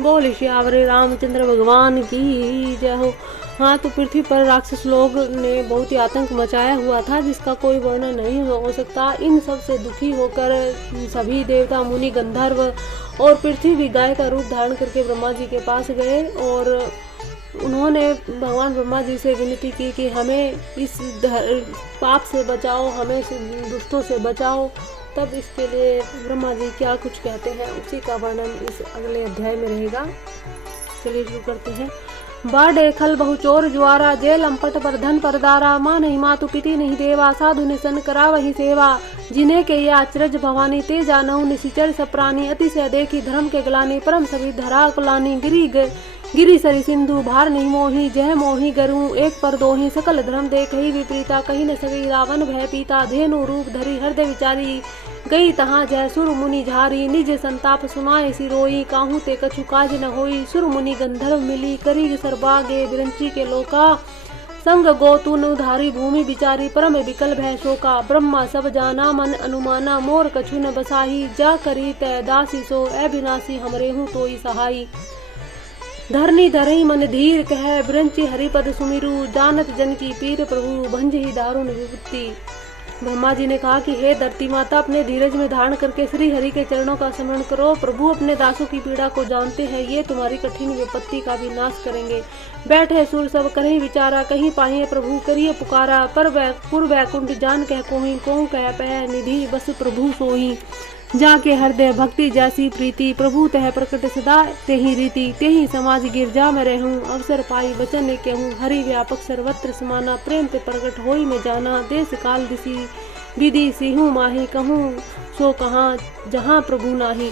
बोले श्यावर रामचंद्र भगवान की जय हो। हाँ, तो पृथ्वी पर राक्षस लोग ने बहुत ही आतंक मचाया हुआ था, जिसका कोई वर्णन नहीं हो सकता। इन सब से दुखी होकर सभी देवता, मुनि, गंधर्व और पृथ्वी भी गाय का रूप धारण करके ब्रह्मा जी के पास गए और उन्होंने भगवान ब्रह्मा जी से विनती की कि हमें इस पाप से बचाओ, हमें दुष्टों से बचाओ। तब इसके लिए ब्रह्मा जी क्या कुछ कहते हैं, उसी का वर्णन इस अगले अध्याय में रहेगा। चलिए शुरू करते हैं। बाढ़ खल बहुचोर ज्वारा, जे लंपट पर धन पर दारा, माँ नहीं मातु पिति नहीं देवा, साधु निसन करा वही सेवा। जिन्हें के ये अचरज भवानी, ते जानहु निशिचर सब प्राणी, अति से देखी धर्म के गलानी, परम सभी धरा कुलानी। गिरी सरी सिंधु भार नहीं मोही, जह मोही गरु एक पर दोही, सकल धर्म देख ही विपरीता, कहीं न सगी रावण भय पीता। धेनु रूप धरी हृदय विचारी, गई तहाँ जय सुर मुनि झारी, निज संताप सुनाए सिरोई, काहू ते कछु काज न होई। सुर मुनि गंधर्व मिली, करी सर्वागे विरंची के लोका, संग गोतुन उधारी भूमि बिचारी, परम विकल भय शोका। ब्रह्मा सब जाना मन अनुमाना, मोर कछु न बसाही, जा करी तय दासी सो, अविनाशी हमरे हूँ तोई सहाई। धरनी धरई मन धीर कह, विरंची हरिपद सुमिरु, जानत जन की पीर प्रभु, भंज ही दारुण विपत्ति। ब्रह्मा जी ने कहा कि हे धरती माता, अपने धीरज में धारण करके श्री हरि के चरणों का स्मरण करो। प्रभु अपने दासों की पीड़ा को जानते हैं, ये तुम्हारी कठिन विपत्ति का भी नाश करेंगे। बैठे सुर सब कहीं विचारा, कहीं पाहिए प्रभु करिए पुकारा, पर वैकुंठ जान कह कोही, कहूँ कह पह निधि बस प्रभु सोही। जाके हृदय भक्ति जैसी प्रीति, प्रभु तह प्रकट सदा तेहि रीति, तेहि समाज गिरजा में रहूं, अवसर पाई वचन कहूँ, हरि व्यापक सर्वत्र समाना, प्रेम पे प्रकट होई में जाना। देश काल दिसी विधि सिहू माही, कहूँ सो कहाँ जहाँ प्रभु नाही।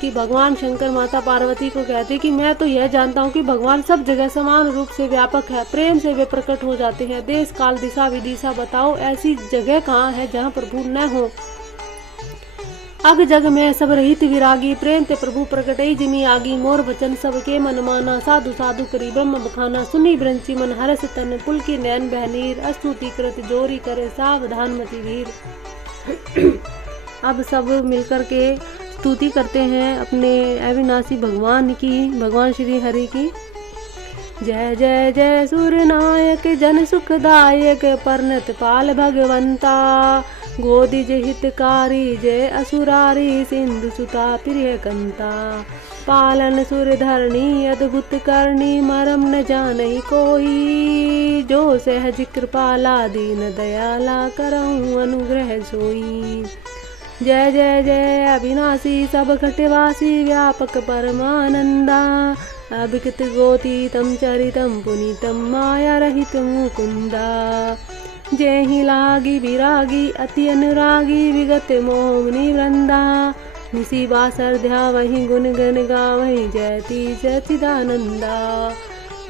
कि भगवान शंकर माता पार्वती को कहते कि मैं तो यह जानता हूँ कि भगवान सब जगह समान रूप से व्यापक है, प्रेम से वे प्रकट हो जाते हैं। देश काल दिशा विदिशा बताओ, ऐसी जगह कहाँ है जहाँ प्रभु न हो। अग जग में सब रहित विरागी, प्रेम ते प्रभु प्रकटई जिमी आगी। मोर वचन सबके मन माना, साधु साधु करी ब्रह्म बखाना। सुनी ब्रंची मन हरस तन, पुल की नयन बहनीर, अस्तुति कृत जोरी करे सावधान मति वीर। अब सब मिलकर के स्तुति करते हैं अपने अविनाशी भगवान की, भगवान श्री हरि की। जय जय जय सूरनायक जन सुखदायक, परनत पाल भगवंता। गोदिज हितकारी जय असुरारी, सिंधु सुता प्रिय कंता। पालन सुर धरणी अद्भुत करनी, मरम न जानई कोई। जो सहज कृपाला दीन दयाला, करऊं अनुग्रह सोई। जय जय जय अविनाशी सब घटवासी, व्यापक परमानंदा। अभिगत गोतीतम चरितम पुनीतम, माया रहित मुकुंदा। जय ही लागी विरागी अति अनुरागी, विगत मोहनी वृंदा। निसी बासर ध्या वही गुण गण गावही, जयति सचिदानंदा।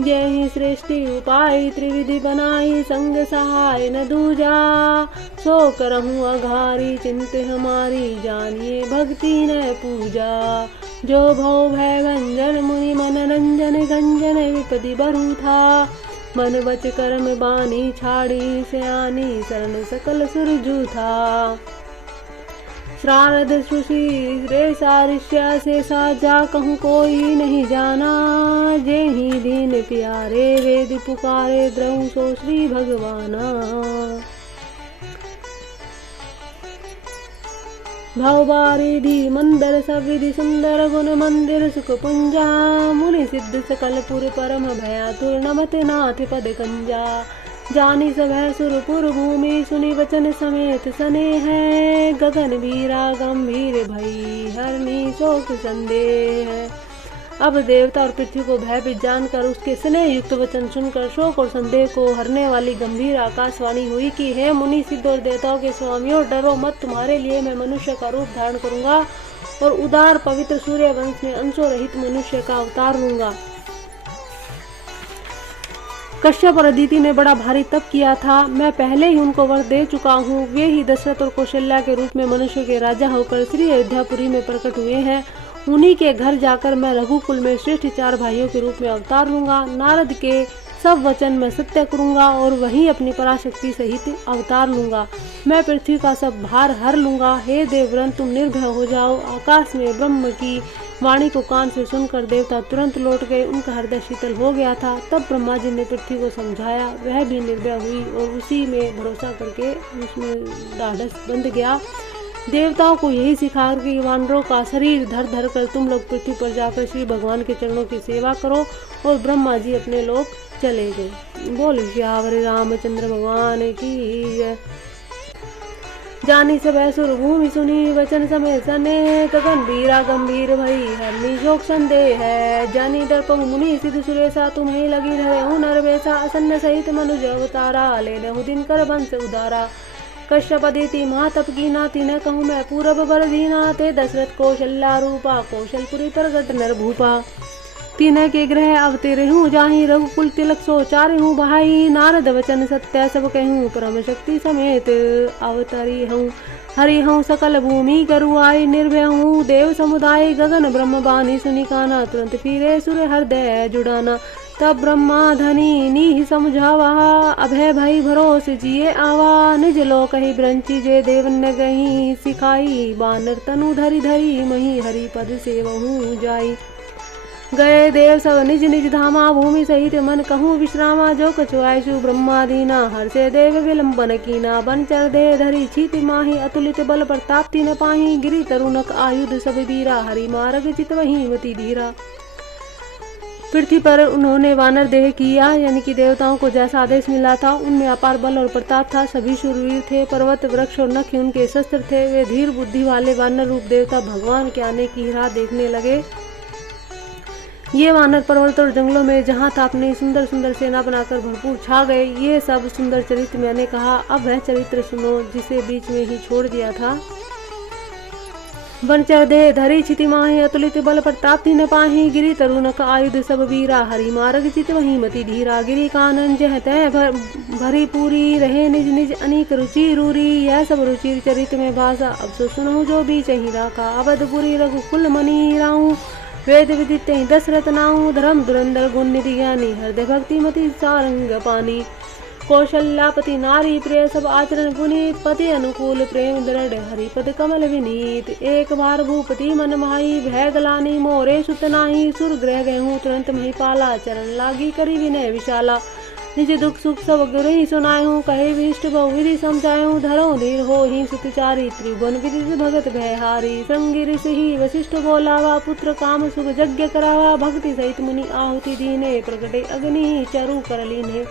जय ही सृष्टि उपाय त्रिविधि बनाई, संग सहाय न दूजा। सो करहूँ अघारी चिंत हमारी, जानिए भक्ति न पूजा। जो भव भय भंजन मुनि मन रंजन, गंजन विपदि बरु था। मन बच कर्म बानी छाड़ी, सयानी शरण सकल सुरजू था। श्रारद सुशी रे सारिष्य से साजा, कहूँ कोई नहीं जाना। जे ही दीन प्यारे वेद पुकारे, द्रऊ सो श्री भगवाना। भवबारिधि मंदर सविधि सुंदर, गुण मंदिर सुख पुंजा। मुनि सिद्ध सकल पुर परम भयातुर, नमत नाथ पद कंजा। जानी सब है सुरपुर भूमि, सुनी वचन समेत सने है। गगन वीरा गंभीर भई, हरनी शोक संदेह। अब देवता और पृथ्वी को भयभीत जानकर उसके स्नेह युक्त वचन सुनकर शोक और संदेह को हरने वाली गंभीर आकाशवाणी हुई कि हे मुनि सिद्ध और देवताओं के स्वामियों, डरो मत, तुम्हारे लिए मैं मनुष्य का रूप धारण करूंगा और उदार पवित्र सूर्य वंश में अंशों रहित मनुष्य का अवतार लूंगा। कश्यप और अदिति ने बड़ा भारी तप किया था, मैं पहले ही उनको वर दे चुका हूँ। वे ही दशरथ और कौशल्या के रूप में मनुष्य के राजा होकर श्री अयोध्यापुरी में प्रकट हुए हैं। उन्हीं के घर जाकर मैं रघुकुल में श्रेष्ठ 4 भाइयों के रूप में अवतार लूंगा। नारद के सब वचन मैं सत्य करूंगा और वहीं अपनी पराशक्ति सहित अवतार लूंगा। मैं पृथ्वी का सब भार हर लूंगा। हे देवव्रत, तुम निर्भय हो जाओ। आकाश में ब्रह्म की वाणी को कान से सुनकर देवता तुरंत लौट गए। उनका हृदय शीतल हो गया था। तब ब्रह्मा जी ने पृथ्वी को समझाया, वह भी निर्भय हुई और उसी में भरोसा करके उसमें ढाढ़स बंध गया। देवताओं को यही सिखा कि वानरों का शरीर धर धर कर तुम लोग पृथ्वी पर जाकर श्री भगवान के चरणों की सेवा करो। और ब्रह्मा जी अपने लोग चले गए। बोल श्यावर रामचंद्र भगवान की जय। जानी सब सुर भूमि सुनी वचन समय सने गंभीरा गंभीर भई हरनी शोक संदेह है। जानी दर्प मुनि सिद्ध सुरेशा तुम्हें लगी रहे हूँ नरवेशा असन्न सहित मनुज अवतारा ले लहु दिन कर वंश उदारा। कश्यप अदिति महातप की नाती न कहूँ मैं पूरब बर दीना ते दशरथ कौशल्या रूपा कौशलपुरी प्रगट नर भूपा। तीन के ग्रह अवतेरे हूँ जाही रघुकुल तिलक सो चारे हूँ भाई। नारद वचन सत्य सब कहूँ परम शक्ति समेत अवतरी हूँ। हरि हूँ सकल भूमि गरुआई निर्भय हूँ देव समुदाय गगन ब्रह्म बानी सुनि काना तुरंत फिरे सुर हृदय जुड़ाना। तब ब्रह्मा धनी नी समझावा अभय भई भरोस जिये आवा। निज लोक ही ब्रंची जे देव न गही सिखाई बानर तनु धरी धरी मही हरि पद सेवहूँ जाई। गए देव सब निज निज धामा भूमि सहित मन कहूँ विश्रामा। जो कछुआयु ब्रह्मादीना हर से देव विलंबन कीना। बन चर दे धरी छीति माही अतुलित बल प्रताप तीन पाही। गिरि तरुणक आयुध सब वीरा हरि मार्ग चित वही मति धीरा। पृथ्वी पर उन्होंने वानर देह किया, यानी कि देवताओं को जैसा आदेश मिला था उनमें अपार बल और प्रताप था। सभी शूरवीर थे। पर्वत वृक्ष और नख उनके शस्त्र थे। वे धीर बुद्धि वाले वानर रूप देवता भगवान के आने की राह देखने लगे। ये वानर पर्वत और जंगलों में जहाँ था अपनी सुंदर सुंदर सेना बनाकर भरपूर छा गए। ये सब सुंदर चरित्र मैंने कहा, अब वह चरित्र सुनो जिसे बीच में ही छोड़ दिया था। बनचर दे धरी छिति माही अतुलित बल प्रताप तीन पाही। गिरि तरुणक आयुध सब वीरा हरि मार्ग चित वही मति धीरा। गिरि कानन जह तय भरी पूरी रहे निज निज अनेक रुचि रूरी। यह सब रुचि चरित्र में भाषा अब सो सुनो जो बीच ही राखा। अवधपुरी रघुकुल मनी राहू वेद विदित दशरथ नाऊ। धर्म धुरंधर गुण निधि ज्ञानी हृदय भक्ति मति सारंग पानी। कौशल्यापति नारी प्रिय सब आचरण पुनीत। पति अनुकूल प्रेम दृढ़ हरिपद कमल विनीत। एक बार भूपति मन भाई भय गलानी मोरे सुत नाही। सुर ग्रह गहूँ तुरंत महिपाला चरण लागी करी विनय विशाला। निज दुख सुख सब गुरु सुनाए हूँ कहे विष्ट बहुविधि समझाए हूँ। धरो धीर हो ही सुतचारी त्रिभुवन विदित भगत भयहारी। श्रृंगिर से ही वशिष्ठ बोलावा पुत्र काम सुख यज्ञ करावा। भक्ति सहित मुनि आहुति दीने प्रगटे अग्नि चरु कर लीने।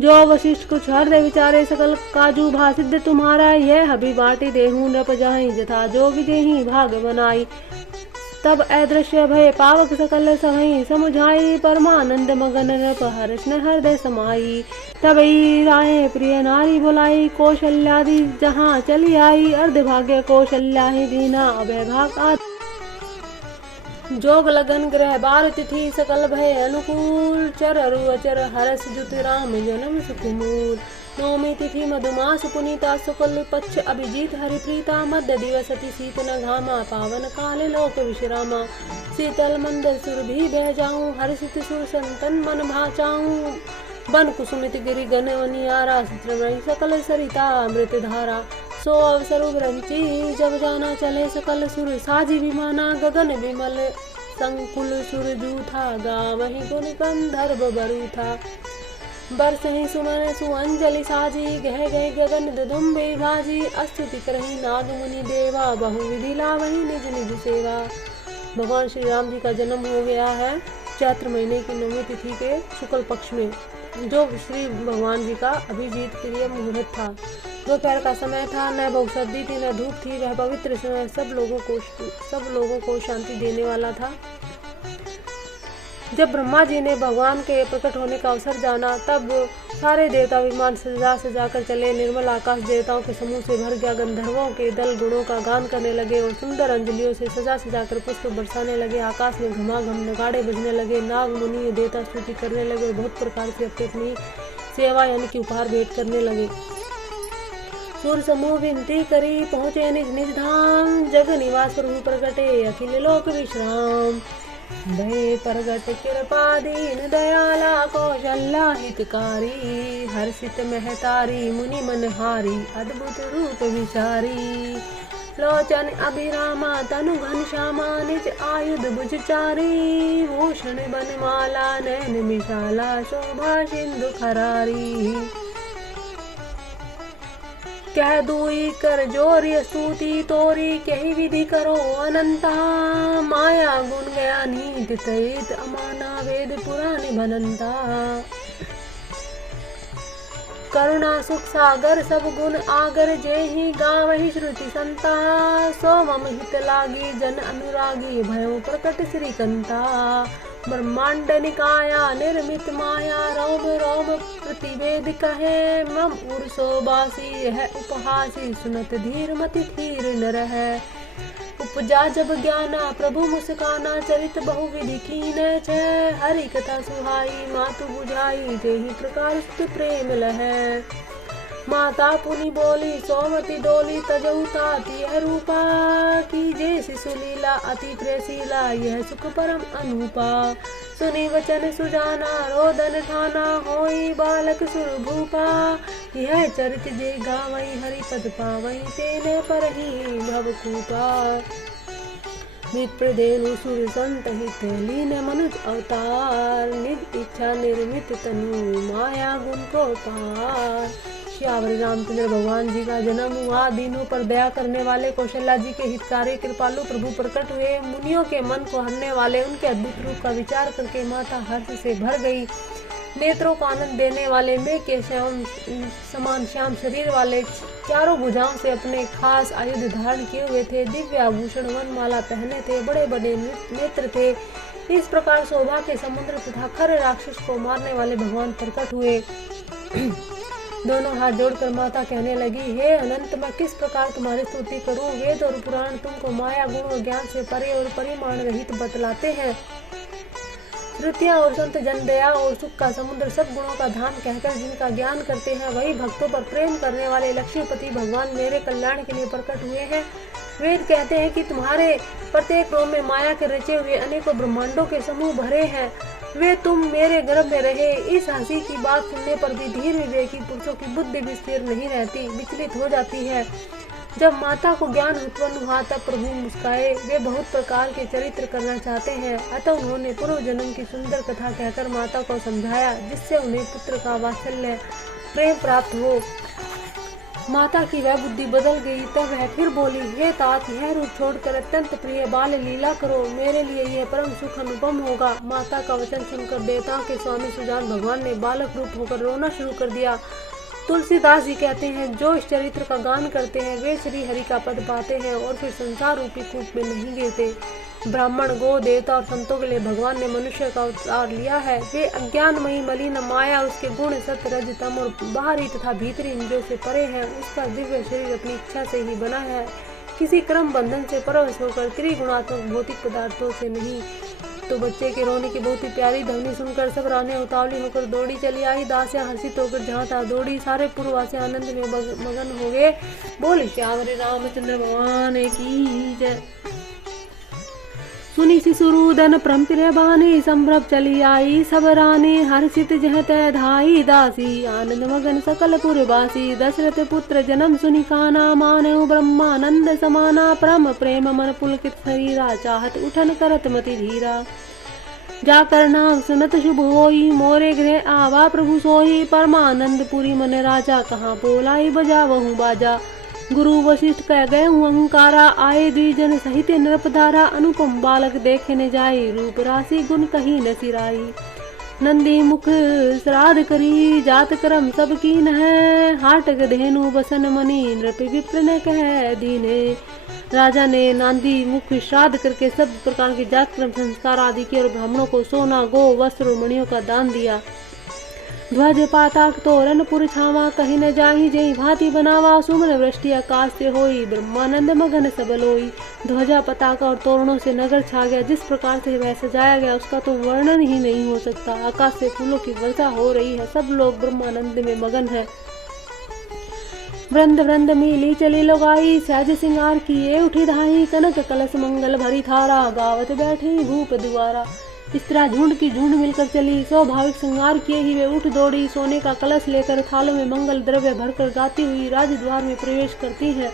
जो वशिष्ठ कुछ हृदय विचारे सकल काजू भासिद्ध तुम्हारा। यह हबी बाटी देहूँ नृप जाहि जथा जोग जेहि भाग बनाई। तब अदृश्य भय पावक सकल सभई समुझाई। परमानंद मगन नृप हर्ष न हृदय समाई। तबई राय प्रिय नारी बुलाई कौशल्यादि जहाँ चली आई। अर्धभाग्य कौशल्या ही दीना अभय भाग जोग लगन ग्रह बार तिथि सकल भय अनुकूल। चर अरु अचर हरस जुत राम जन्म सुख मूल। नौमी तिथि मधुमास पुनीता शुक्ल पक्ष अभिजीत हरिप्रीता। मध्य दिवस अति शीत न घामा पावन काले लोक विश्रामा। शीतल मंद सुर भी बह जाऊं हर्षित सुर संतन मन भाचाऊं। बन कुसुमित गिरि गण अनियारा सकल सरिता अमृत धारा। सो अवसर उभरंची जब जाना चले सकल सुर साजी विमाना। गगन विमल संकुल सुर जूथा गावहि गुण गंधर्व बरू था। बरस ही सुमन सुअंजलि साजी गह गए गगन दुदुम्बे भाजी। अस्तुति करहि नाग मुनि देवा बहुविधि लावहि निज निज सेवा। भगवान श्री राम जी का जन्म हो गया है चैत्र महीने की 9वीं तिथि के शुक्ल पक्ष में, जो श्री भगवान जी का अभिजीत प्रिय मुहूर्त था। दोपहर का समय था, न बहुत सर्दी थी न धूप थी। वह पवित्र समय सब लोगों को शांति देने वाला था। जब ब्रह्मा जी ने भगवान के प्रकट होने का अवसर जाना तब सारे देवता विमान सजा कर चले। निर्मल आकाश देवताओं के समूह से भर गया। गंधर्वों के दल गुणों का गान करने लगे और सुंदर अंजलियों से सजा कर पुष्प बरसाने लगे। आकाश में घमाघम नगाड़े बजने लगे। नाग मुनि देवता स्तुति करने लगे और बहुत प्रकार से अपनी सेवा यानी कि उपहार भेंट करने लगे। सुर समूह विनती करी पहुँचे निज निज धाम। जग निवास प्रभु प्रगटे अखिल लोक विश्राम। भय प्रगट कृपा दीन दयाला कौशल्या हितकारी। हर्षित महतारी मुनि मनहारी अद्भुत रूप विचारी। लोचन अभिरामा तनु घनश्यामा निज आयुध भुजचारी भूषण बनमाला नैन विशाला शोभा सिंधु खरारी। कह दुई कर जोरी स्तुति तोरी कही विधि करो अनंता माया गुण गया नीत तैत अमाना वेद पुराण बनंता। करुणा सुख सागर सब गुण आगर जेहि गावहि श्रुति संता सो मम हित लागी जन अनुरागी भयो प्रकट श्री कंता। ब्रह्मांड निकाया निर्मित माया रोम रोम प्रतिवेद कहे मम उर्सो बासी है उपहासी सुनत धीर मति धीर न रहे। उपजा जब ज्ञाना प्रभु मुस्काना चरित बहुविधि कीन छे हरि कथा सुहाई मातु बुझाई जेहि प्रकार स्तुति प्रेम लहै। माता पुनि बोली सोमति डोली तजहु तात यह रूपा की जे शिशु लीला अति प्रेसीला यह सुख परम अनूपा। सुनी वचन सुजाना रोदन ठाना होई बालक सुर भूपा यह चरित जे गावई हरि पद पावई तेने परहि भवकूपा। मृत प्रदेनु सुर संत हित लीन मनुज अवतार निज इच्छा निर्मित तनु माया गुण को पार। श्यावरी रामचंद्र भगवान जी का जन्म हुआ। दीनों पर दया करने वाले कौशल्या जी के हितकारी कृपालु प्रभु प्रकट हुए। मुनियों के मन को हरने वाले उनके अद्भुत रूप का विचार करके माता हर्ष से भर गई। नेत्रों को आनंद देने वाले मेघ के श्याम समान श्याम शरीर वाले चारों भुजाओं से अपने खास आयुध धारण किए हुए थे। दिव्य आभूषण वनमाला पहने थे। बड़े बड़े नेत्र थे। इस प्रकार शोभा के समुद्र तथा खर राक्षस को मारने वाले भगवान प्रकट हुए। दोनों हाथ जोड़कर माता कहने लगी, हे अनंत, मैं किस प्रकार तुम्हारी स्तुति करूं। वेद और पुराण तुमको माया गुण और ज्ञान से परे और परिमाण रहित बतलाते हैं। श्रुतियां और संत जन दया और सुख का समुद्र सब गुणों का धाम कहकर जिनका ज्ञान करते हैं वही भक्तों पर प्रेम करने वाले लक्ष्मीपति भगवान मेरे कल्याण के लिए प्रकट हुए हैं। वेद कहते हैं कि तुम्हारे प्रत्येक रोम में माया के रचे हुए अनेकों ब्रह्मांडों के समूह भरे हैं। वे तुम मेरे गर्भ में रहे। इस हंसी की बात सुनने पर भी धीर विवेकी पुरुषों की बुद्धि भी स्थिर नहीं रहती, विचलित हो जाती है। जब माता को ज्ञान उत्पन्न हुआ तब प्रभु मुस्काए। वे बहुत प्रकार के चरित्र करना चाहते हैं, अतः उन्होंने पूर्व जन्म की सुंदर कथा कहकर माता को समझाया, जिससे उन्हें पुत्र का वात्सल्य प्रेम प्राप्त हो। माता की वह बुद्धि बदल गई। तब वह फिर बोली, हे तात, यह रूप छोड़कर अत्यंत प्रिय बाल लीला करो, मेरे लिए यह परम सुख अनुपम होगा। माता का वचन सुनकर देवताओं के स्वामी सुजान भगवान ने बालक रूप होकर रोना शुरू कर दिया। तुलसीदास जी कहते हैं, जो इस चरित्र का गान करते हैं वे श्री हरि का पद पाते हैं और फिर संसार रूपी कूप में नहीं गिरते। ब्राह्मण, गो, देवता और संतों के लिए भगवान ने मनुष्य का अवतार लिया है। वे अज्ञानमयी मलिन माया, उसके गुण सत्य, रज, तम और बाहरी तथा भीतरी इंद्रियों से परे है। उसका दिव्य शरीर अपनी इच्छा से ही बना है, किसी क्रम बंधन से परवश होकर त्रिगुणात्मक भौतिक पदार्थों से नहीं। तो बच्चे के रोने की बहुत ही प्यारी ध्वनि सुनकर सब रानी उतावली होकर दौड़ी चली आई। दासियां हर्षित होकर जहाँ तहाँ दौड़ी। सारे पूर्ववासी आनंद में मगन हो गए। बोले श्यावरी रामचंद्र भगवान की जय। सुनी शिशुरूदन परम्पिरे बानी संभ्रम चली आई। सब रानी हर्षित जहत धाई दासी आनंद मगन सकल पुरवासी। दशरथ पुत्र जन्म सुनि काना मानव ब्रह्मानंद समाना। परम प्रेम मन पुलकित शरीरा चाहत उठन करत मति धीरा। जाकर नाम सुनत शुभ होई मोरे गृह आवा प्रभु सोई। परमानंद पुरी मन राजा कहाँ बोलाई बजावहु बाजा। गुरु वशिष्ठ कह गए अहंकारा आए द्विजन सहित नृपधारा। अनुपम बालक देखे न जाई रूप राशि गुण कही न सिराई। नंदी मुख श्राद्ध करी जात करम सब कीन है। हाटक धेनु बसन मणि नृप विप्र न कह दीने। राजा ने नांदी मुख श्राद्ध करके सब प्रकार के जात क्रम संस्कार आदि किए और ब्राह्मणों को सोना, गो, वस्त्र और मणियों का दान दिया। ध्वज पाताक तोरण पुर छावा कहीं न जाही जय भांति बनावा। सुमन वृष्टि आकाश से होई ब्रह्मानंद मगन सब लोई। ध्वजा पताका और तोरणों से नगर छा गया। जिस प्रकार से वह सजाया गया उसका तो वर्णन ही नहीं हो सकता। आकाश से फूलों की वर्षा हो रही है। सब लोग ब्रह्मानंद में मगन है। वृंद वृंद मिली चली लोगाई सहज सिंगार किए उठी धाई। कनक कलश मंगल भरी थारा गावत बैठी भूप द्वारा। इस तरह झुंड की झुंड मिलकर चली। स्वाभाविक श्रृंगार किए ही वे उठ दौड़ी। सोने का कलश लेकर थालों में मंगल द्रव्य भरकर गाती हुई राजद्वार में प्रवेश करती है।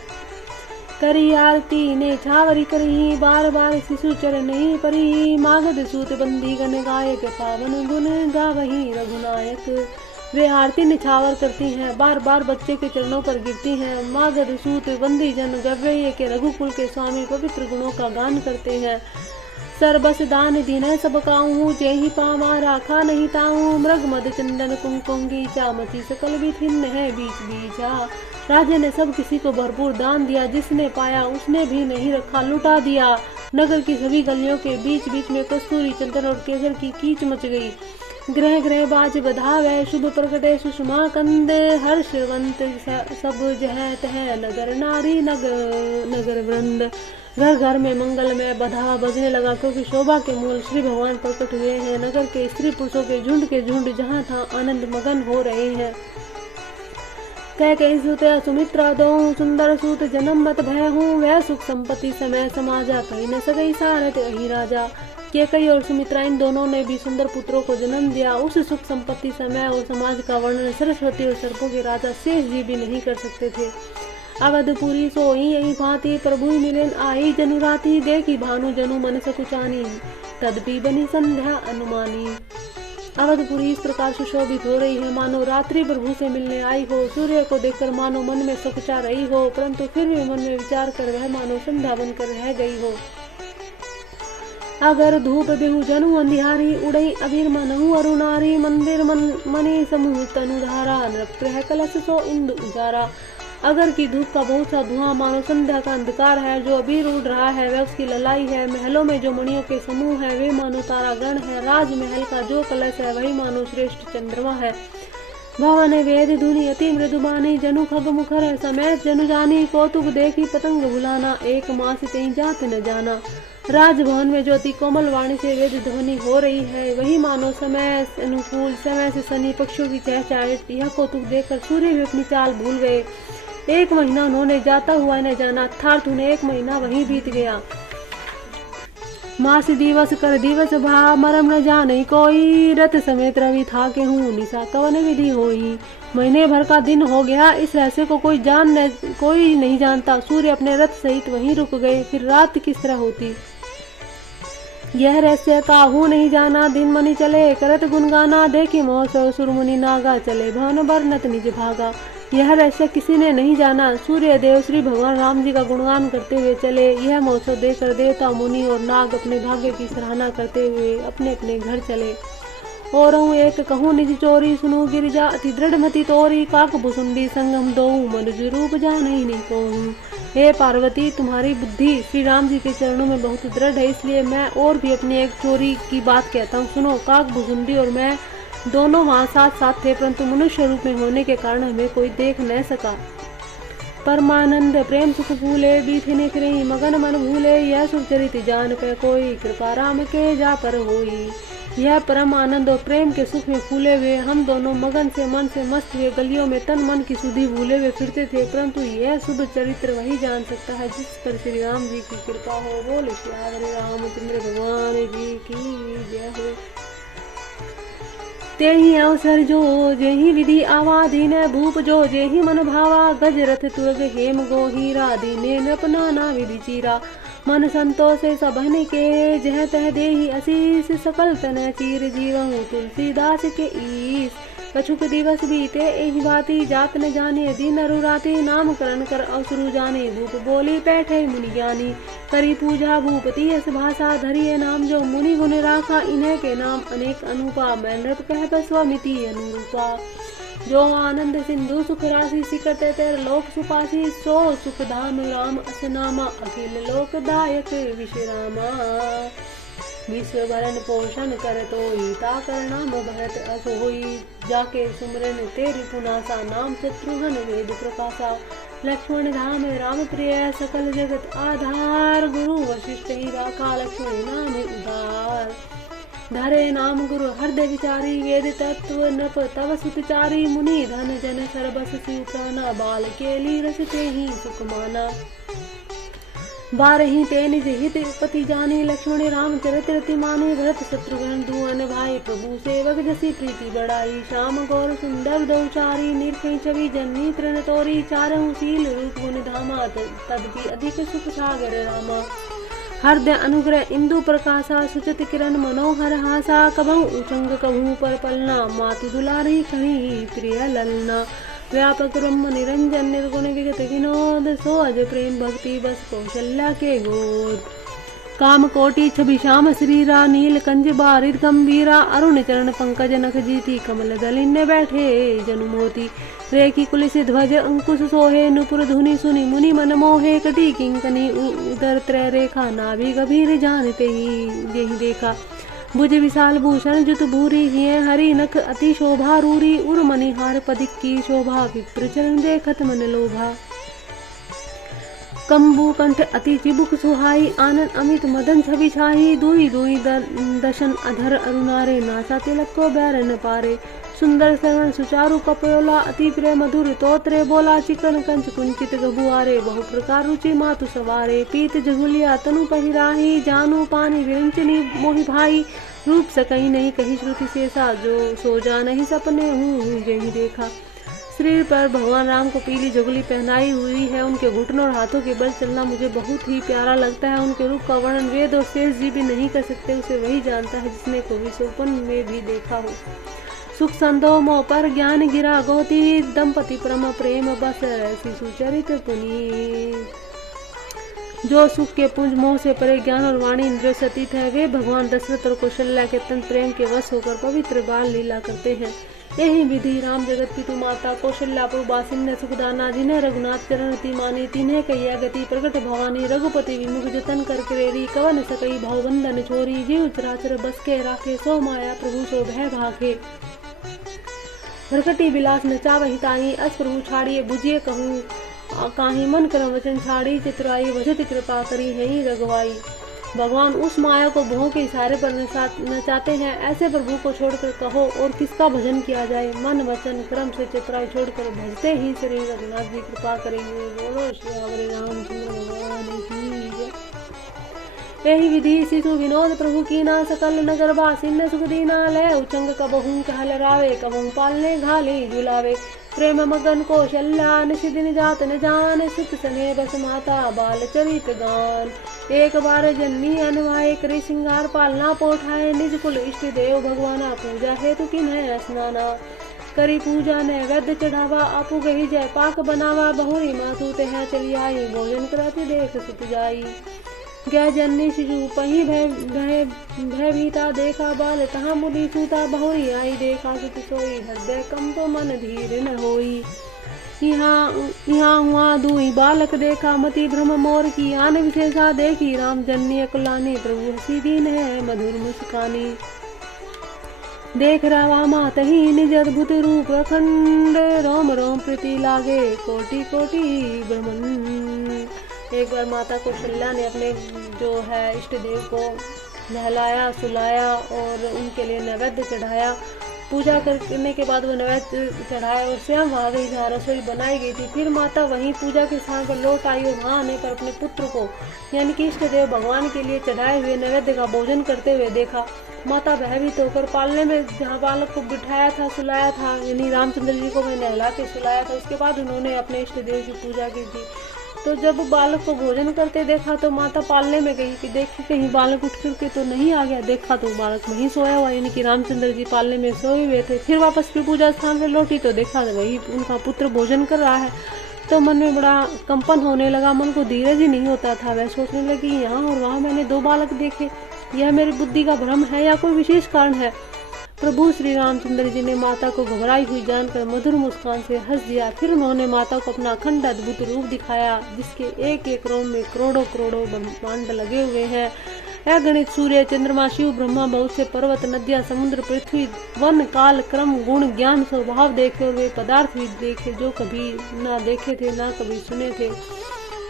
करी आरती ने छावरी करी, बार बार शिशु चरण परी। मागध सूत बंदी गण गायक, पावन गुण गावही रघुनायक। वे आरती निछावर करती हैं, बार बार बच्चे के चरणों पर गिरती हैं। मागध सूत बंदी जन गव्य के रघुकुल के स्वामी पवित्र गुणों का गान करते हैं। सरबस दान दीन सब काऊं, जेहि पावा राखा नहीं ताऊं। मृग मद चंदन कुमकुम गीचा, मची सकल विधिन्न है बीच बीचा। राजा ने सब किसी को भरपूर दान दिया, जिसने पाया उसने भी नहीं रखा, लुटा दिया। नगर की सभी गलियों के बीच बीच में कस्तूरी चंदन और केसर की कीच मच गई। ग्रह ग्रह बाज बधावे, शुभ प्रकटे सुषमा कंद। हर्षवंत सब जह तह, नगर नारी नगर वृंद। घर घर में मंगल में बधा बजने लगा, क्योंकि शोभा के मूल श्री भगवान प्रकट हुए हैं। नगर के स्त्री पुरुषों के झुंड जहाँ था आनंद मगन हो रहे हैं। कह कही सुत सुमित्रा दो, सुंदर सूत जन्म मत भय हूँ। वह सुख संपत्ति समय समाजा, कही न सकई सारथ अहि राजा। केकई और सुमित्रा इन दोनों ने भी सुंदर पुत्रों को जन्म दिया। उस सुख संपत्ति समय और समाज का वर्णन सरस्वती और सर्पों के राजा शेष जी भी नहीं कर सकते थे। अवधपुरी सोई यही भांति, प्रभु मिलन आई जनुराती। देखी भानु जनु मन सकुचानी, तदपि बनी संध्या अनुमानी। अवधपुरी इस प्रकार सुशोभित हो रही है, मानो रात्रि प्रभु से मिलने आई हो। सूर्य को देखकर मानो मन में सकुचा रही हो, परंतु फिर भी मन में विचार कर वह मानो संध्या बनकर रह गई हो। अगर धूप बिहु जनु अंधियारी, उड़ई अबीर मनहु अरुणारी। मंदिर मणि समूह तनुधारा, नृप कलश सो इंदु उजारा। अगर की धूप का बहुत सा धुआं मानो संध्या का अंधकार है। जो अबीर उड़ रहा है वह उसकी ललाई है। महलों में जो मणियों के समूह है वे मानो तारागण है। राजमहल का जो कलश है वही मानो श्रेष्ठ चंद्रमा है। भवन वेद धुनि अति मृदुबानी, जनु खग मुखर समेत जनु जानी। कौतुक देखी पतंग भुलाना, एक मास तेई जात न जाना। राजभवन में जो अति कोमल वाणी से वेद ध्वनि हो रही है वही मानो समय अनुकूल, समय से सनी पक्षियों की चहचहाहट। यह कौतुक देखकर सूर्य भी अपनी चाल भूल गए। एक महीना उन्होंने जाता हुआ न जाना, अर्थात उन्हें एक महीना वहीं बीत गया। मास दिवस कर दिवस भा, मरम न जाने कोई। रथ समेत रवि था के हूँ, निशा कवन विधि होई। महीने भर का दिन हो गया, इस रहस्य को कोई नहीं जानता। सूर्य अपने रथ सहित वहीं रुक गए, फिर रात किस तरह होती यह रहस्य काहू नहीं जाना। दिन मनी चले करत गुनगाना, देखी महोत्सव सुरमुनि नागा। चले भवन बरनत निज भागा, यह रहस्य किसी ने नहीं जाना। सूर्य देव श्री भगवान राम जी का गुणगान करते हुए चले। यह महोत्सव देखकर देवता मुनि और नाग अपने भाग्य की सराहना करते हुए अपने अपने घर चले। और एक कहूँ निज चोरी, सुनु गिरिजा अति दृढ़ मति तोरी। काक भुसुंडी संगम दो, मनुज रूप जान ही नहीं कहूँ। हे पार्वती, तुम्हारी बुद्धि श्री राम जी के चरणों में बहुत दृढ़ है, इसलिए मैं और भी अपनी एक चोरी की बात कहता हूँ। सुनो, काक भुसुंडी और मैं दोनों वहाँ साथ साथ थे, परंतु मनुष्य रूप में होने के कारण हमें कोई देख न सका। परमानंद प्रेम सुख भूले, बीथे निकरे मगन मन भूले। यह सुख चरित जान पे कोई, कृपा राम के जा पर होई। यह परम आनंद और प्रेम के सुख में फूले हुए हम दोनों मगन से मन से मस्त हुए गलियों में तन मन की सुधि भूले हुए फिरते थे, परंतु यह शुभ चरित्र वही जान सकता है जिस पर श्री राम जी की कृपा हो। बोले श्री रामचंद्र भगवान जी की जय हो। तेहि अवसर जो जेहि विधि आवा, दीन भूप जो जेहि मन भावा। गज रथ तुरग हेम गोहीरा, दीने नृप नाना विधि चीरा। मन संतोष सबन के, जह तह देहि आशीष। सकल तन चीर जीवहु, तुलसीदास के ईश। कछुक दिवस बीते एहि बाती, जात न जाने दिन अरुराती। नामकरण कर अवसरु जाने, भूप बोली बैठे मुनि ज्ञानी। करी पूजा भूपति यस भाषा, धरिए नाम जो मुनि गुण राखा। इन्हें के नाम अनेक अनुपा, मैं नृप कह स्वमिति अनुरूपा। जो आनंद सिंधु सुख राशि, सिकट तेर लोक सुपासी। सो सुख धाम राम असनामा, अखिल लोकदायक विश्रामा। विश्व भरण पोषण कर तोई, ताकर नाम भरत अस होई। जाके सुमरन तेरी पुनासा, नाम शत्रुघ्न वेद प्रकाशा। लक्ष्मण धाम राम प्रिय, सकल जगत आधार। गुरु वशिष्ठ ही राखा, लक्ष्मण नाम उधार। धरे नाम गुरु हृदय विचारी, वेद तत्व नप तव सुतचारी। मुनि धन जन सरबस शिव प्राणा, बाल केली रस ते ही सुख माना। बारही ते निज हित पति जानी, लक्ष्मण राम चरित रति माने, भरत शत्रुघ्न दुअन भाई, प्रभु सेवक जसी प्रीति बढ़ाई। श्याम गौर सुंदर दौचारी, निरखई छवि जननी तृण तोरी, चारहु शील रूप गुण धामा, तदपि अधिक सुख सागर रामा। हृदय अनुग्रह इंदु प्रकाशा, सुचित किरण मनोहर हासा, कबहु उचंग कबहु पर पलना, मातु दुलारी कहीं प्रिय ललना। व्यापक ब्रह्म निरंजन, निर्गुण विगत विनोद, सो अज प्रेम भक्ति बस कौशल्या के गोद। काम कोटि छवि श्याम श्रीरा, नील कंज बारिद गंभीरा, अरुण चरण पंकज नख जीती, कमल दल इन्ने बैठे जनु मोती। रेखी कुलिस ध्वज अंकुश सोहे, नुपुर धुनि सुनि मुनि मन मोहे, कटी किंकनी उदर त्रय रेखा, नाभि गभीर जानते ही जेहि देखा। भुज विशाल भूषण जुत भूरी, हिय हरि नख अति शोभा रूरी, उर मणिहार पदिक की शोभा, विप्र चरण देखत मन लोभा। कंबू कंठ अति चिबुक सुहाई, आनंद अमित मदन छवि छाही, दुई दुई दशन अधर अरुणारे, नासा तिलक को बैर न पारे। सुंदर श्रवण सुचारु कपयोला, अति प्रिय मधुर तोत्रे बोला, चिकन कंच कुंचित गबुआरे, बहु प्रकार रुचि मातु सवारे। पीत जगुलिया तनु पहिराही, जानू पानी विरंचनी मोहि भाई, रूप सकई नहीं कही श्रुति शेषा, जो सो जा नहीं सपने हूँ यही देखा। शरीर पर भगवान राम को पीली जुगली पहनाई हुई है, उनके घुटनों और हाथों के बल चलना मुझे बहुत ही प्यारा लगता है। उनके रूप का वर्णन वेद और शेष जी भी नहीं कर सकते, उसे वही जानता है जिसने कभी सोपन में भी देखा हो। सुख संदो मोह पर ज्ञान गिरा गोती, दंपति परम प्रेम बस ऐसी सुचरित पुनी। जो सुख के पुंज मोह से परे ज्ञान और वाणी इंद्रियों से अतीत है, वे भगवान दशरथ और कौशल्या के अत्यंत प्रेम के वश होकर पवित्र बाल लीला करते हैं। यही विधि राम जगत पितु माता कौशल्या पुरवासिन्य सुखदाना, जिन्हें रघुनाथ चरण ती मानी, तिन्हें कहिया गति प्रकट भवानी। रघुपति विमुख जतन कर करेरी, कवन सकई भवबंधन छोरी, जीव चराचर बस के राखे, सो माया प्रभु सो भय भागे। भरकटी विलास नचावहि ताई, अस प्रभु छाड़िए बुझिए कहूँ काहीं, मन करम वचन छाड़ी चितराई, वजत कृपा करी है रघुवाई। भगवान उस माया को भों के इशारे पर नचाते हैं, ऐसे प्रभु को छोड़कर कहो और किसका भजन किया जाए। मन वचन क्रम से चितराई छोड़कर भजते ही श्री रघुनाथ जी कृपा करेंगे। बोलो श्री रामचंद्र भगवान की जय। यही विधि शिशु विनोद प्रभु की ना, सकल नगर बासिन्य सुख दीना, लय उचंग कबहू कहलरावे, कबहू पालने घाले झुलावे। प्रेम मगन कौशल्या निशिदिन जात न जान, सुत सने बस माता बाल चरित गान। एक बार जन्मी अनवाए, करी सिंगार पालना पोठाए, निज कुल इष्ट देव भगवाना, पूजा हेतु किन्है स्नाना। करी पूजा नैवेद्य चढ़ावा, आपु गही जय पाक बनावा, बहुरी मातु तेह चली आई, भोजन करती देख सुत जाई। गय जननी शिशु पही भयभीता, देखा बाल तहाँ मुदी सूता, बहुरी आई देखा सुत सोई, हृदय कंप मन धीर न होई। यहाँ हुआ दुई बालक देखा, मति भ्रम मोर की, आन विशेषा देखी, राम जननी अकुलानी, प्रभु हसी दीन है मधुर मुस्कानी। देख रावा मातही निज अद्भुत रूप अखंड, रोम रोम प्रीति लागे कोटि कोटि ब्रह्मंड। एक बार माता कौशल्या ने अपने जो है इष्ट देव को नहलाया सुलाया और उनके लिए नैवेद्य चढ़ाया। पूजा करने के बाद वो नैवेद्य चढ़ाया और स्वयं वहाँ गई जहाँ रसोई बनाई गई थी। फिर माता वहीं पूजा के स्थान पर लौट आई और वहाँ आने पर अपने पुत्र को यानी कि इष्ट देव भगवान के लिए चढ़ाए हुए नैवेद्य का भोजन करते हुए देखा। माता भयभीत होकर पालने में जहाँ बालक को बिठाया था सुलाया था यानी रामचंद्र जी को मैं नहला के सुलाया था, उसके बाद उन्होंने अपने इष्ट देव की पूजा की थी। तो जब बालक को भोजन करते देखा तो माता पालने में गई कि देखी कहीं बालक उठ करके तो नहीं आ गया। देखा तो बालक वहीं सोया हुआ यानी कि रामचंद्र जी पालने में सोए हुए थे। फिर वापस फिर पूजा स्थान पर लौटी तो देखा वही उनका पुत्र भोजन कर रहा है। तो मन में बड़ा कंपन होने लगा, मन को धीरज ही नहीं होता था। वह सोचने लगी यहाँ और वहाँ मैंने दो बालक देखे, यह मेरी बुद्धि का भ्रम है या कोई विशेष कारण है। प्रभु श्री रामचंद्र जी ने माता को घबराई हुई जानकर मधुर मुस्कान से हंस दिया। फिर उन्होंने माता को अपना अखंड अद्भुत रूप दिखाया जिसके एक एक रोम में करोड़ों करोड़ों ब्रह्मांड लगे हुए हैं। अगणित सूर्य चंद्रमा शिव ब्रह्मा बहुत से पर्वत नदियाँ समुद्र पृथ्वी वन काल क्रम गुण ज्ञान स्वभाव देखे और वे पदार्थ भी देखे जो कभी ना देखे थे ना कभी सुने थे।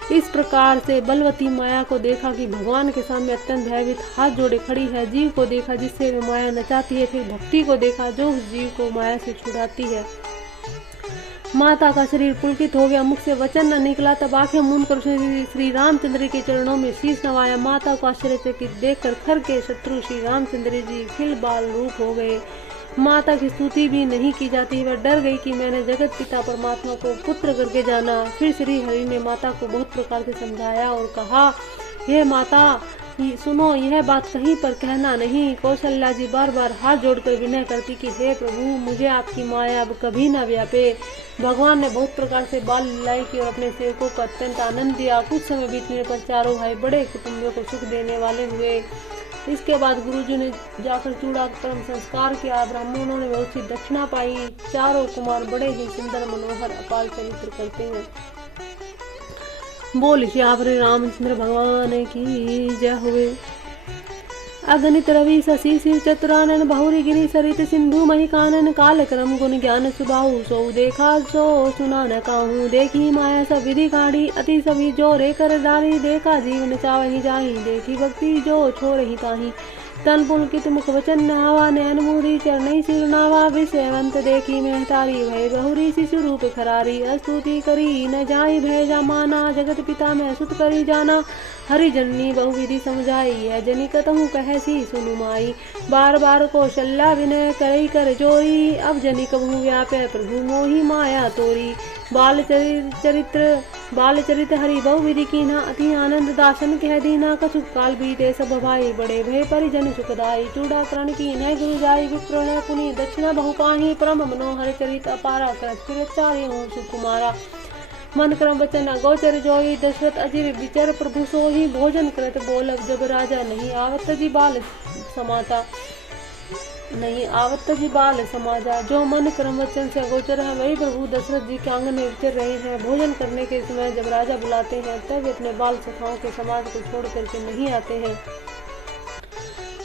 इस प्रकार से बलवती माया को देखा कि भगवान के सामने अत्यंत भयभीत हाथ जोड़े खड़ी है। जीव को देखा जिससे वे माया नचाती है। फिर भक्ति को देखा जो उस जीव को माया से छुड़ाती है। माता का शरीर पुलकित हो गया, मुख से वचन न निकला। तब आंखें मूंद कर श्री रामचंद्र के चरणों में शीश नवाया। माता को आश्चर्यचकित देखकर खर के शत्रु श्री रामचंद्र जी फिर बाल रूप हो गए। माता की स्तुति भी नहीं की जाती, वह डर गई कि मैंने जगत पिता परमात्मा को पुत्र करके जाना। फिर श्री हरि ने माता को बहुत प्रकार से समझाया और कहा, हे माता सुनो, यह बात कहीं पर कहना नहीं। कौशल्या जी बार बार हाथ जोड़कर विनय करती कि हे प्रभु, मुझे आपकी माया अब कभी न व्यापे। भगवान ने बहुत प्रकार से बाल लीलाई की और अपने सेवकों को अत्यंत आनंद दिया। कुछ समय बीतने पर चारों भाई बड़े कुटुंबियों को सुख देने वाले हुए। इसके बाद गुरुजी ने जाकर चूड़ाकर्म संस्कार किया। ब्राह्मणों ने बहुत सी दक्षिणा पाई। चारों कुमार बड़े ही सुंदर मनोहर अपार चरित्र करते हैं। बोल श्री रामचंद्र भगवान की जय हुए। अगणित रवि शशि शिव चतुरानन बहुरी गिरी सरित सिंधु मही कानन काल क्रम गुण ज्ञान सुबाहु सो देखा सो सुना न काहू देखी माया सब विधि काढ़ी अति सभी जो रे कर डाली देखा जीवन चावही जाही देखी भक्ति जो छोड़ही ताही तन पुलकित मुख वचन नहावा नयन मूरी चरणी सिर नावा विषयवंत देखी मेहतारी भय बहुरी शिशु रूप खरारी स्तुति करी न जाई भय जमाना जगत पिता में सुत करी जाना हरि जननी बहुविधि समझाई है जनी कतहु कहसी सुनु माई बार बार कौशल्या विनय करई कर जोरी अब जनी कबहु व्यापे प्रभु मोहि माया तोरी बाल चरित हरि बहुविधि कीना अति आनंद दासन कह दीना कछु काल बीते सब भाई बड़े भय परिजन सुखदाई चूड़ाकरण की नय गुरु जाई विप्रणय पुनि दक्षिणा बहुपाही परम मनोहर चरित अपारा करचार्य हूँ सुकुमारा मन क्रम वचन अगोचर जोई दशरथ अजिर विचर प्रभु सोही भोजन करत बोलब जब राजा नहीं आवत जी बाल समाता नहीं आवत जी बाल समाजा जो मन क्रम वचन से अगोचर है वही प्रभु दशरथ जी के आंगन में विचर रहे हैं। भोजन करने के समय जब राजा बुलाते हैं तब वे अपने बाल सखाओं के समाज को छोड़ करके नहीं आते हैं।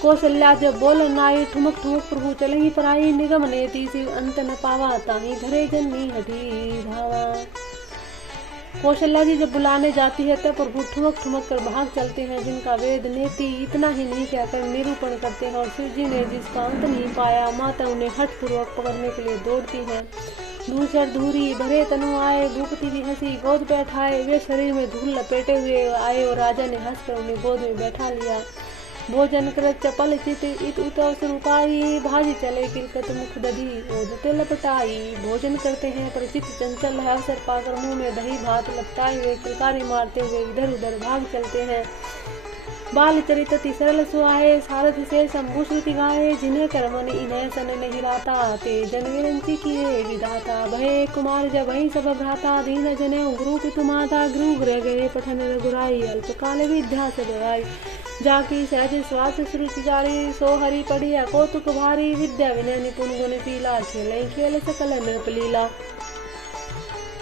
कौशल्या जब बोल नाई ठुमक ठुमक प्रभु चले ही पराई निगम नेति शिव अंत न पावा ताही धरे जन्मी हठी धावा। कौशल्या जी जब बुलाने जाती है तब प्रभु ठुमक ठुमक कर भाग चलते हैं जिनका वेद नेति इतना ही नहीं कहकर निरूपण करते हैं और शिव जी ने जिसका अंत नहीं पाया माता उन्हें हठ पूर्वक पकड़ने के लिए दौड़ती हैं। दूसर धूरी भरे तनु आए भूपति भी हंसी गोद बैठाए वे शरीर में धूल लपेटे हुए आए और राजा ने हंसकर उन्हें गोद में बैठा लिया। भोजन कर चपल चित इत उतव रूपाई भाजी चले किलकत मुख दधी ओदते लपटाई। भोजन करते हैं पर चित चंचल है अवसर पाकर मुंह में दही भात लपटाए हुए किलकारी मारते हुए इधर उधर भाग चलते हैं। बाल चरित अति सरल सुहाए सारथ से शंभु श्रुति गाए जिन्हें कर्मन इन्हें सन नहीं राता ते जन विरंची किए विधाता भय कुमार जब वही सब भ्राता दीन जने गुरु पितु माता गुरु ग्रह गए पठन रघुराई अल्पकाल विद्या सब आई जाकी सहज स्वास श्रुति जारी सो हरि पढ़िया कौतुक भारी विद्या विनय निपुण गुण पीला खेल खेल सकल नृपलीला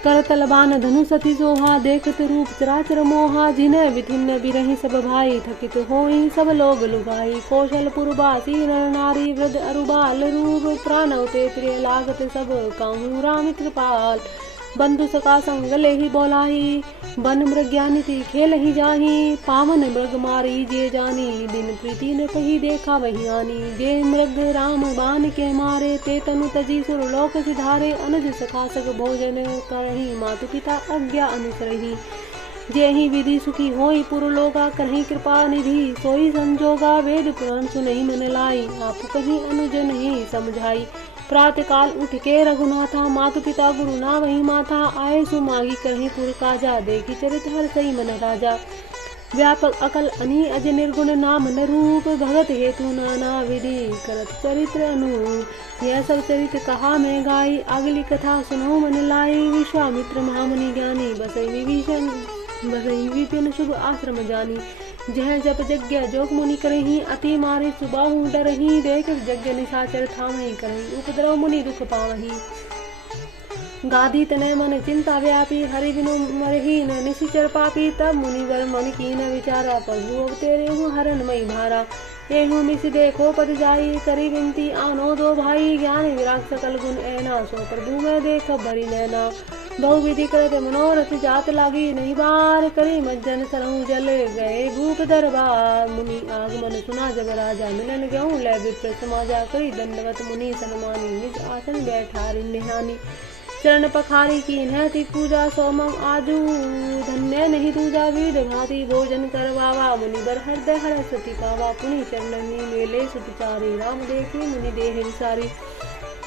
करतल बान धनु सती सोहा देखत रूप चराचर मोहा जिन्हें विधिन्न बिरही सब भाई थकित होई सब लोग लुभाई कौशलपुर बासी नर नारी वृद्ध अरुबाल रूप प्राणवते प्रिय लागत सब काहू राम कृपाल बंधु सका संग ले ही बोलाई बन मृग्यानी थी खेल ही जाही पावन मृग मारी जे जानी दिन प्रीति ने कही देखा वही आनी जे मृग राम बान के मारे ते तनु तजी सुर लोक सिधारे अनुज सखा सक भोजन करही मातु पिता आज्ञा अनुसरही जे ही विधि सुखी होई पुरलोका करही कृपा निधि सोई संजोगा वेद पुराण सुनहि मन लाई आप कहीं अनुज नहीं समझाई। प्रातः काल उठ के रघुनाथा मातु पिता गुरु ना वही माथा आए सुमागी करही पुर काजा देखी चरित हर सही मन राजा व्यापक अकल अनी अज निर्गुण नाम न रूप भगत हेतु नाना विधि करत चरित्र अनूप यह सब चरित्र कहा मैं गाई अगली कथा सुनो मन लाई विश्वामित्र महामुनि ज्ञानी बसई विभीषण बसई विपिन शुभ आश्रम जानी जह जप यज्ञ जोग मुनि करही अति मारे सुबाहु डरही देख यज्ञ निशाचर थामही करही उपद्रव मुनि दुख पावही गादी तनय मन चिंता व्यापी हरि बिनु मरही न निशिचर पापी तब मुनिवर मन की न विचारा प्रभु अब तेरे हूँ हरण मई भारा एहू मिस देखो पद जाई करी विनती आनो दो भाई ज्ञान विराग सकल गुण ऐना सो प्रभु मैं देख भरी नैना बहुविधि करते मनोरथ जात लागी नहीं बार करे मज्जन सरहु जल गए भूप दरबार मुनि आगमन सुना जब राजा मिलन गऊ लय विप्र समाजा करी दंडवत मुनि सन्मानी निज आसन बैठा निहानी चरण पखारी की नैति पूजा सोमम आजू धन्य नहीं दूजा विध भांति भोजन करवावा मुनि बर हृदय हर सती पावा पुनि चरणनी मेले सुचारी राम देखी मुनि देह विसारी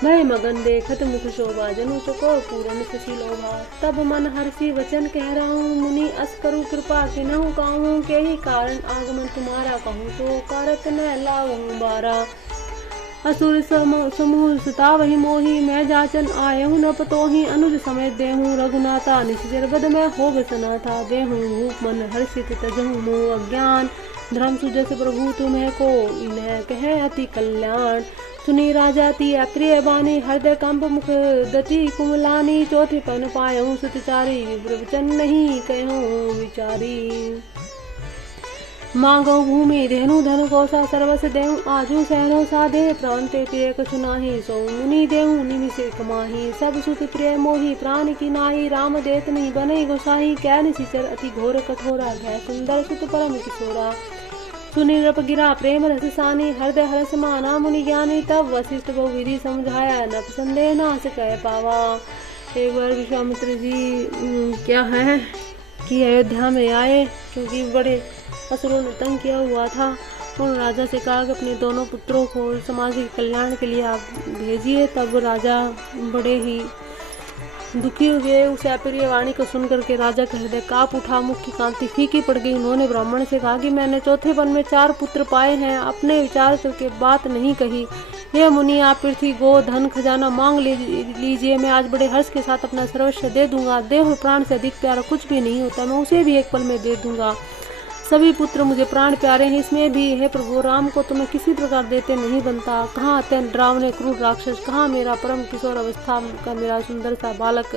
भय मगन देखत मुख शोभा जनु चकोर पूरन शशि लोभा तब मन हर्षि वचन कह रहूं मुनि अस करू कृपा किनहु कहूं के ही कारण आगमन तुम्हारा कहूं तो कारत न लावहूं बारा असुर समूह सुता वही मोही मैं जाचन आयहूँ न पतोही अनुज समेत देहूँ रघुनाथा निश्चर बद मैं हो बसना था देहूँ रूप मन हर्षित तजहूँ मोह अज्ञान धर्म सुजस प्रभु तुम्हें को इन्हें कहे अति कल्याण सुनी राजा ती अप्रिय बानी हृदय कंप मुख दति कुमलानी चौथे पन पायहूँ सुतचारी विप्रवचन नहीं कहूँ विचारी मांगो भूमि धेनु धन कौसा सर्वस देहु आजू सहनो साधे प्राण ते प्रिय कछु नाही सो मुनि देहु निमिषे कमाही सब सुत प्रिय मोही प्राण की नाही राम देत नहीं बने गोसाही क्या निशिचर अति घोर कठोरा गै सुंदर सुत परम किशोरा सुनि रप गिरा प्रेम रस सानी हृदय हरस माना मुनि ज्ञानी तब वशिष्ठ बहु विधि समझाया नप संदेह नाश कह पावा। एक बार विश्वामित्र जी क्या है कि अयोध्या में आए क्योंकि बड़े असुरों ने तंग किया हुआ था। उन राजा से कहा कि अपने दोनों पुत्रों को समाज के कल्याण के लिए आप भेजिए। तब राजा बड़े ही दुखी हो गए। उस अप्रिय वाणी को सुनकर के राजा का हृदय कांप उठा, मुख की कांति फीकी पड़ गई। उन्होंने ब्राह्मण से कहा कि मैंने चौथे वन में 4 पुत्र पाए हैं, अपने विचार करके बात नहीं कही। हे मुनि, आप पृथ्वी गो धन खजाना मांग लीजिए, मैं आज बड़े हर्ष के साथ अपना सर्वस्व दे दूंगा। देह और प्राण से अधिक प्यारा कुछ भी नहीं होता, मैं उसे भी एक पल में दे दूंगा। सभी पुत्र मुझे प्राण प्यारे हैं, इसमें भी है प्रभु राम को तो मैं किसी प्रकार देते नहीं बनता। कहाँ अत्यंत ड्रावने क्रूर राक्षस, कहाँ मेरा परम किशोर अवस्था का मेरा सुंदर सा बालक।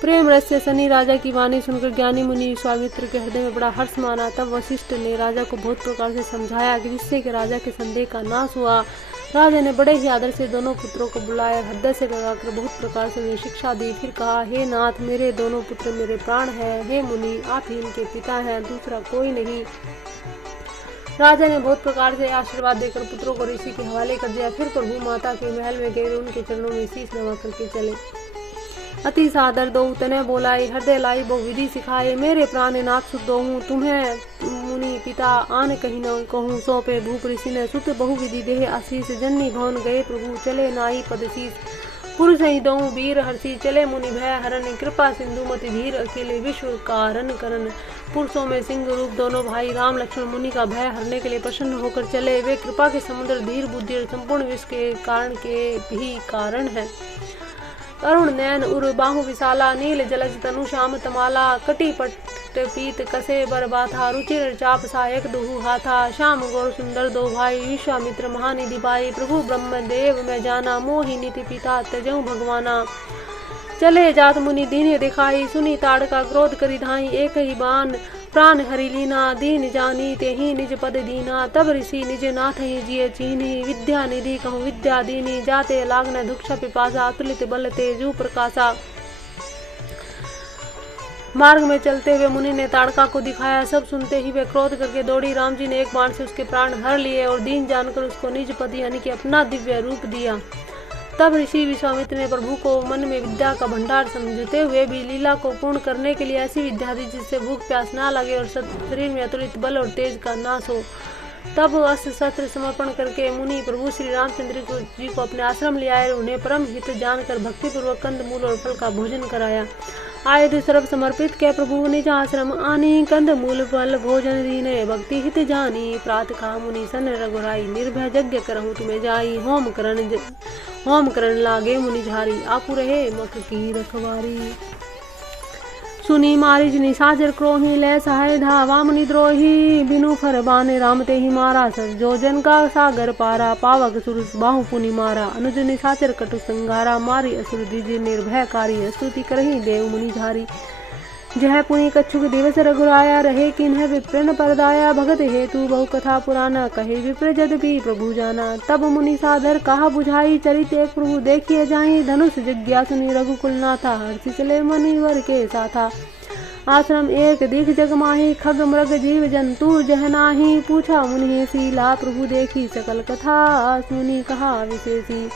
प्रेम रस से सनी राजा की वाणी सुनकर ज्ञानी मुनि विश्वामित्र के हृदय में बड़ा हर्ष माना। तब वशिष्ठ ने राजा को बहुत प्रकार से समझाया कि जिससे कि राजा के संदेह का नाश हुआ। राजा ने बड़े ही आदर से दोनों पुत्रों को बुलाया, हृदय से लगाकर बहुत प्रकार से उन्हें शिक्षा दी। फिर कहा, हे नाथ, मेरे दोनों पुत्र मेरे प्राण हैं। हे मुनि, आप ही इनके पिता हैं, दूसरा कोई नहीं। राजा ने बहुत प्रकार से आशीर्वाद देकर पुत्रों को ऋषि के हवाले कर दिया। फिर प्रभु माता के महल में गए, उनके चरणों में शीश नवा करके चले। अति सादर दो तने बोलाई, हृदय लाई बहु विधि सिखाए। मेरे प्राण नाथ सुत हूँ, तुम्हें मुनि पिता आन कहीं न कहूँ। सौंपे भूप ऋषि ने सुत बहु विधि देह आशीष। जननी भवन गए प्रभु, चले नाई पदशीष। पुरुष ही दो वीर हर्षि, चले मुनि भय हरण। कृपा सिंधु मति धीर, अकेले विश्व कारण करन। पुरुषों में सिंह रूप दोनों भाई राम लक्ष्मण मुनि का भय हरने के लिए प्रसन्न होकर चले। वे कृपा के समुद्र, धीर बुद्धि और संपूर्ण विश्व के कारण के भी कारण है। अरुण नयन उर बाहु विशाला, नील जलज तनु श्याम तमाला। कटी पट पीत कसे बरबाथा, रुचिर चाप सायक दुहु हाथा। श्याम गौर सुंदर दो भाई, विश्वामित्र महानिधि भाई। प्रभु ब्रह्म देव मैं जाना, मोहि नीति पिता त्यजऊं भगवाना। चले जात मुनि दीन दिखाई, सुनी ताड़का क्रोध करी धाई। एक ही बान प्राण हरि लीना, दीन जानी ते ही निज पद दीना। तब ऋषि निज नाथ ही जिय चीनी, विद्या निधि कहूँ विद्या दीनी। जाते लागन दुक्षा पिपासा, अतुलित बल तेजु प्रकाशा। मार्ग में चलते हुए मुनि ने ताड़का को दिखाया। सब सुनते ही वे क्रोध करके दौड़ी। राम जी ने एक बाण से उसके प्राण हर लिए और दीन जानकर उसको निज पद यानी कि अपना दिव्य रूप दिया। तब ऋषि विश्वामित्र ने प्रभु को मन में विद्या का भंडार समझते हुए भी लीला को पूर्ण करने के लिए ऐसी विद्या दी जिससे भूख प्यास ना लगे और शरीर में अतुलित बल और तेज का नाश हो। तब अस्त्र शस्त्र समर्पण करके मुनि प्रभु श्री रामचंद्र जी को अपने आश्रम ले आए। उन्हें परम हित जानकर भक्ति पूर्वक कंद मूल और फल का भोजन कराया। आयुध सर्व समर्पित के प्रभु निज आश्रम आनी। कंद मूल फल भोजन दीने, भक्ति हित जानी। प्रात खा मुनि सन रघुराई, निर्भय यज्ञ करहूँ तुम्हें जाई। होम करण लागे मुनि झारी, आपु रहे मख की रखवारी। सुनी मारिज निशाचर क्रोही, ले सहाय धावा मुनि द्रोही। बिनु फर बाने राम ते ही मारा, सर जो जन का सागर पारा। पावक सुरस बाहु पुनि मारा, अनुज निशाचर कटु संगारा। मारी असुर द्विज निर्भयकारी, स्तुति करही देव मुनि झारी। जह पुनि कच्छुक दिवस रघुराया, रहे किन्ह विप्र परदाया। भगत हेतु बहु कथा पुराना, कहे विप्र जद भी प्रभु जाना। तब मुनि सादर कहा बुझाई, चरित एक प्रभु देखिए जाई। धनुष जिज्ञा सुनी रघुकुल नाथा, हर्षि चले मुनिवर के साथा। आश्रम एक दिख जग माही, खग मृग जीव जंतु जह नाही। पूछा मुनि शीला प्रभु देखी, सकल कथा मुनि कहा विशेषी।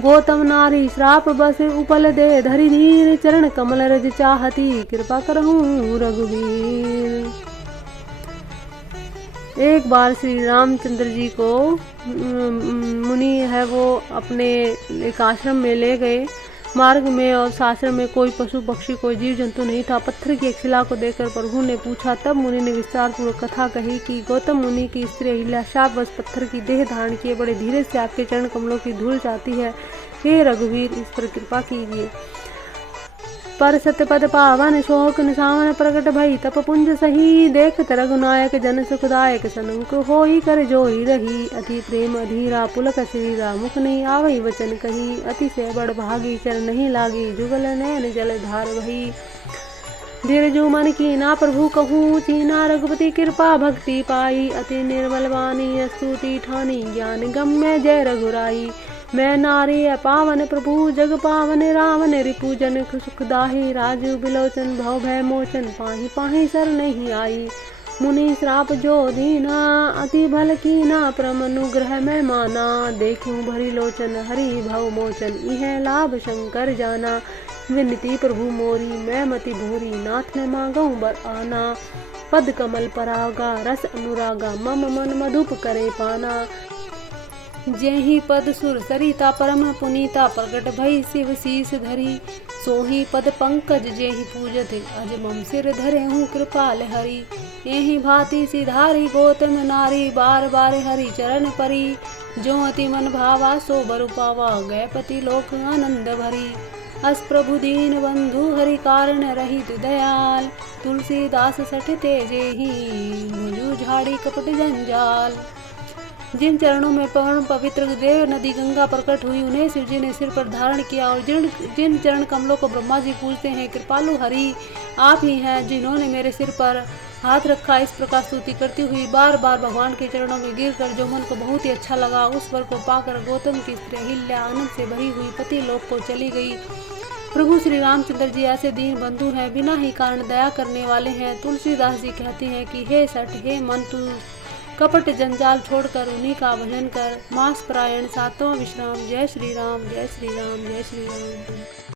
गौतम नारी श्राप बस उपल दे, धरि धीर चरण कमल रज चाहती, कृपा करहूँ रघुवीर। एक बार श्री रामचंद्र जी को मुनि है वो अपने एक आश्रम में ले गए। मार्ग में और आश्रम में कोई पशु पक्षी कोई जीव जंतु नहीं था। पत्थर की एक शिला को देखकर प्रभु ने पूछा। तब मुनि ने विस्तार पूर्वक कथा कही कि गौतम मुनि की स्त्री अहिल्या शापवश पत्थर की देह धारण किए बड़े धीरे से आपके चरण कमलों की धूल चाहती है। हे रघुवीर, इस पर कृपा कीजिए। पर सत्यपद पावन शोक निशावन प्रकट भई, तप पुंज सही देखत रघुनायक जन सुखदायक, सनक होई कर जोई रही, अति प्रेम अधीरा पुलक शरीरा, मुख नहीं आवई वचन कही, अति से बड़ भागी चर नहीं लागी, जुगल नैन जल धार भई। धीर जो मन की ना प्रभु कहूँ, चीना रघुपति कृपा भक्ति पाई, अति निर्मल वाणी स्तुति ठानी, ज्ञान गम्य जय रघुराई। मैं नारी पावन प्रभु जग पावन, रावण रिपु जन सुखदाही, राजू बिलोचन भव भय मोचन, पाही पाही सर नहीं आई। मुनि श्राप जो दीना, अति भल कीना, परमनुग्रह मैं माना, देखूं भरी लोचन हरि भव मोचन, यह लाभ शंकर जाना। विनती प्रभु मोरी मैं मति भूरी, नाथ ने मांगऊं बर आना, पद कमल परागा रस अनुरागा, मम मन मधुप करे पाना। जेहि पद सुर सरिता परम पुनीता, प्रकट भई शिव शीस धरी, सोही पद पंकज जेहि पूजत, अज मम सिर धरे हूँ कृपाल हरि। एहि भांति सिधारी गौतम नारी, बार बार हरि चरण परी, जो अति मन भावा सो बर पावा, गए पति लोक आनंद भरी। अस प्रभु दीन बंधु हरि कारण रहित दयाल, तुलसीदास सठ तेजेहि, मुझु झाड़ी कपट जंजाल। जिन चरणों में परम पवित्र देव नदी गंगा प्रकट हुई, उन्हें शिव जी ने सिर पर धारण किया, और जिन चरण कमलों को ब्रह्मा जी पूजते हैं, कृपालु हरि आप ही हैं जिन्होंने मेरे सिर पर हाथ रखा। इस प्रकार स्तुति करती हुई बार बार भगवान के चरणों में गिरकर जो मन को बहुत ही अच्छा लगा, उस वर को पाकर गौतम की स्त्री अहिल्या आनंद से भरी हुई पति लोक को चली गई। प्रभु श्री रामचंद्र जी ऐसे दीन बंधु हैं, बिना ही कारण दया करने वाले हैं। तुलसीदास जी कहते हैं कि हे सठ, हे मन, तू कपट जंजाल छोड़कर उन्हीं का भजन कर। मास परायण 7वां विश्राम। जय श्री राम, जय श्री राम, जय श्री राम।